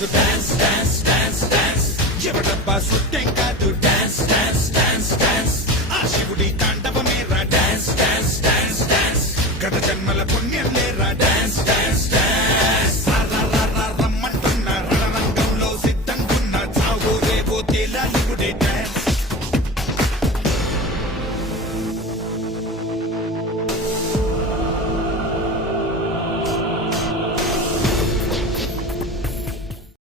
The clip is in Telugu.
కాదు డాన్స్ డాన్స్ డాన్స్ డాన్స్ ఎవడబ్బా సుట్టేం కాదు డాన్స్ డాన్స్ డాన్స్ డాన్స్ ఆ శివుడి తాండవమేరా డాన్స్ డాన్స్ డాన్స్ డాన్స్ గత జన్మల పుణ్యం లేరా డాన్స్ డాన్స్